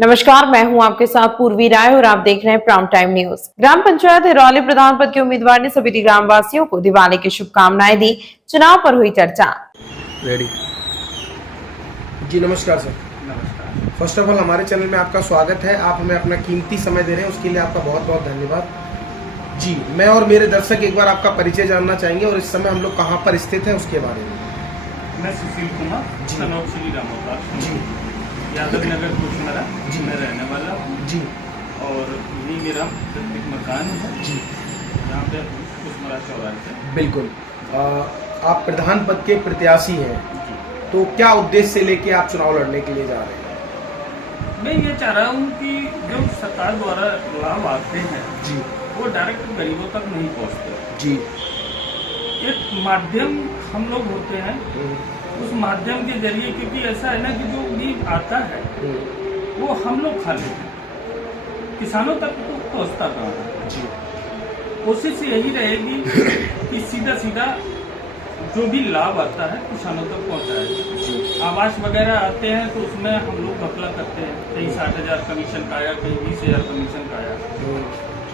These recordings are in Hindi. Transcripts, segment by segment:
नमस्कार, मैं हूं आपके साथ पूर्वी राय और आप देख रहे हैं प्राइम टाइम न्यूज। ग्राम पंचायत हिरौली प्रधान पद के उम्मीदवार ने सभी ग्राम वासियों को दिवाली की शुभकामनाएं दी। चुनाव पर हुई चर्चा। रेडी जी। नमस्कार सर। नमस्कार। फर्स्ट ऑफ ऑल हमारे चैनल में आपका स्वागत है। आप हमें अपना कीमती समय दे रहे हैं, उसके लिए आपका बहुत बहुत धन्यवाद जी। मैं और मेरे दर्शक एक बार आपका परिचय जानना चाहेंगे और इस समय हम लोग कहाँ पर स्थित हैं उसके बारे में। मैं सुशील कुमार जी। सनौर श्री रामोपाल जी यादव नगर कुशमरा जी में रहने वाला हूँ जी और यही मेरा एक मकान है जी। यहाँ पे कुशमरा चौराहे पे। बिल्कुल। आप प्रधान पद के प्रत्याशी हैं, जी। तो क्या उद्देश्य से लेके आप चुनाव लड़ने के लिए जा रहे हैं? मैं ये चाह रहा हूँ कि जो सरकार द्वारा लाभ आते हैं जी वो डायरेक्ट गरीबों तक नहीं पहुँचते। जी। एक माध्यम हम लोग होते हैं, उस माध्यम के जरिए, क्योंकि ऐसा है ना कि जो भी आता है वो हम लोग खा लेते हैं, किसानों तक तो पहुँचता कहाँ है। जी। कोशिश यही रहेगी कि सीधा सीधा जो भी लाभ आता है किसानों तक पहुँचाए। आवास वगैरह आते हैं तो उसमें हम लोग घपला करते हैं, कहीं 60,000 कमीशन का आया, कहीं 20,000 कमीशन का आया।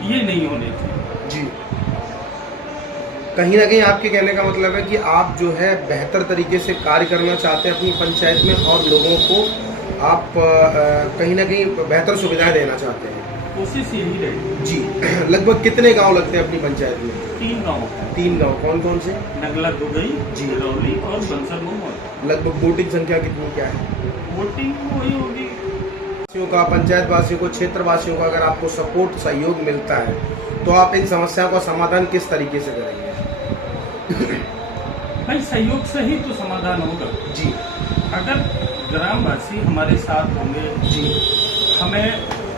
ये नहीं होने चाहिए जी। कहीं ना कहीं आपके कहने का मतलब है कि आप जो है बेहतर तरीके से कार्य करना चाहते हैं अपनी पंचायत में और लोगों को आप कहीं ना कहीं बेहतर सुविधाएं देना चाहते हैं। कोशिश यही रहेगी जी। लगभग कितने गांव लगते हैं अपनी पंचायत में? 3 गाँव है। 3 गांव कौन कौन से? नगला दुबई, जी। हिरौली और बंसल मोड़। लगभग वोटिंग संख्या कितनी क्या है? वोटिंग वही होगी। वासियों का, पंचायत वासियों को, क्षेत्र वासियों का अगर आपको सपोर्ट सहयोग मिलता है तो आप इन समस्याओं का समाधान किस तरीके से करेंगे? भाई सहयोग से ही तो समाधान होगा जी। अगर ग्रामवासी हमारे साथ होंगे जी। हमें,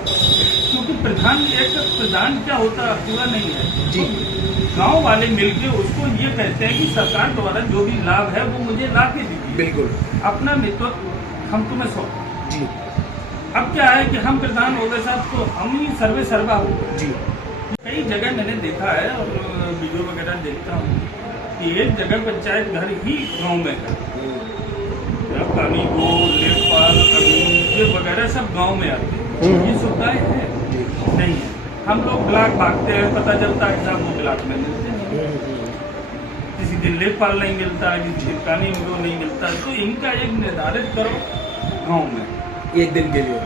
क्योंकि प्रधान क्या होता पूरा नहीं है जी। गांव वाले मिलके उसको ये कहते हैं कि सरकार द्वारा जो भी लाभ है वो मुझे ला के दीजिए। बिल्कुल। अपना नेतृत्व हम तुम्हें सौंप। जी। अब क्या है कि हम प्रधान हो गए साहब तो हम ही सर्वे सर्वा हो गए। जी। कई जगह मैंने देखा है और वीडियो वगैरह देखता हूँ कि एक जगह पंचायत घर ही गांव में है, पानी को लेखपाल ये वगैरह सब गांव में आते हैं। ये सुविधाएं हैं नहीं है। हम लोग ब्लॉक भागते हैं, पता चलता है साहब वो ब्लॉक में मिलते हैं, किसी दिन लेखपाल नहीं मिलता है, किसी दिन पानी को नहीं मिलता है। तो इनका एक निर्धारित करो गाँव में एक दिन के लिए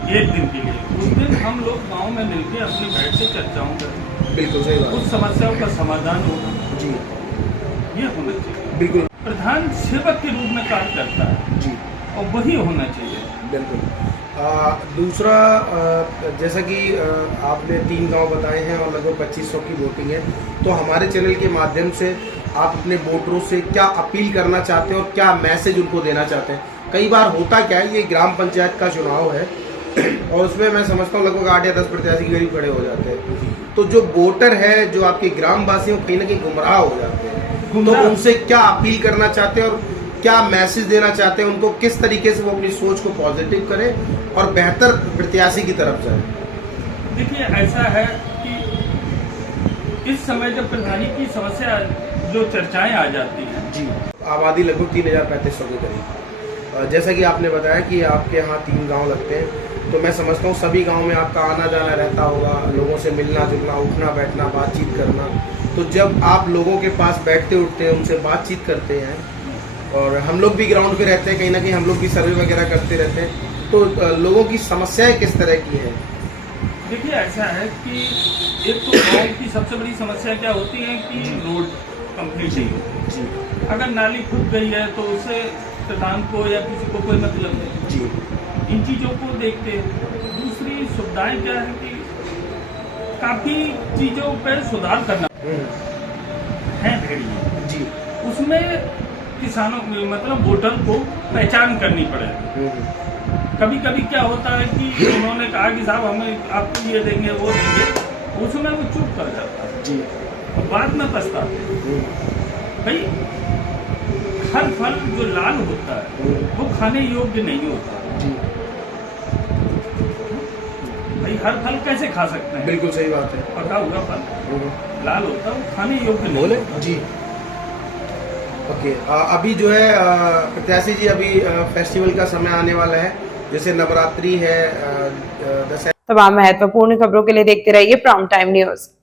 उस दिन हम लोग गांव में मिलकर अपनी बैठ से चर्चाओं करें। बिल्कुल सही बात। उस समस्याओं का समाधान होगा जी। ये होना चाहिए। बिल्कुल। प्रधान सेवक के रूप में कार्य करता है जी। और वही होना चाहिए। बिल्कुल। दूसरा, जैसा कि आपने 3 गांव बताए हैं और लगभग 2500 की वोटिंग है, तो हमारे चैनल के माध्यम से आप अपने वोटरों से क्या अपील करना चाहते हैं और क्या मैसेज उनको देना चाहते हैं? कई बार होता क्या है, ये ग्राम पंचायत का चुनाव है और उसमें मैं समझता हूँ लगभग 8 या 10 प्रत्याशी करीब खड़े हो जाते हैं, तो जो वोटर है, जो आपके ग्रामवासी हैं, कहीं ना कहीं गुमराह हो जाते हैं। तो उनसे क्या अपील करना चाहते हैं और क्या मैसेज देना चाहते हैं उनको? किस तरीके से वो अपनी सोच को पॉजिटिव करें और बेहतर प्रत्याशी की तरफ जाए? देखिए ऐसा है कि इस समय जब प्रधानी की समस्या जो चर्चाएं आ जाती हैं जी। आबादी लगभग 3,035 के करीब। जैसा कि आपने बताया कि आपके यहाँ 3 गांव लगते हैं, तो मैं समझता हूँ सभी गांव में आपका आना जाना रहता होगा, लोगों से मिलना जुलना, उठना बैठना, बातचीत करना। तो जब आप लोगों के पास बैठते उठते हैं, उनसे बातचीत करते हैं, और हम लोग भी ग्राउंड पे रहते हैं, कहीं ना कहीं हम लोग भी सर्वे वगैरह करते रहते हैं, तो लोगों की समस्याएं किस तरह की है? देखिए ऐसा है कि एक तो गाँव की सबसे बड़ी समस्या क्या होती है कि रोड कंप्लीट नहीं होती। जी। अगर नाली खुद गई है तो उससे प्रधान को या किसी को कोई मतलब नहीं। जी। इन चीज़ों को देखते हैं। दूसरी सुविधाएं क्या है कि काफ़ी चीज़ों पर सुधार करना है भेड़िए। जी। उसमें किसानों मतलब वोटर को पहचान करनी पड़ेगी। कभी कभी क्या होता है कि उन्होंने कहा कि साहब हमें आपको ये देंगे वो देंगे, उसमें वो चुप कर जाता है। जी। और बाद में पछताते हैं। भाई हर फल जो लाल होता है वो खाने योग्य नहीं होता। जी। भाई हर फल कैसे खा सकते हैं? बिल्कुल सही बात है। पका हुआ फल लाल होता है वो खाने योग्य नहीं होता। जी। ओके। अभी जो है प्रत्याशी जी, अभी फेस्टिवल का समय आने वाला है, जैसे नवरात्रि है, दशहरा। तमाम महत्वपूर्ण खबरों के लिए देखते रहिए प्राइम टाइम न्यूज।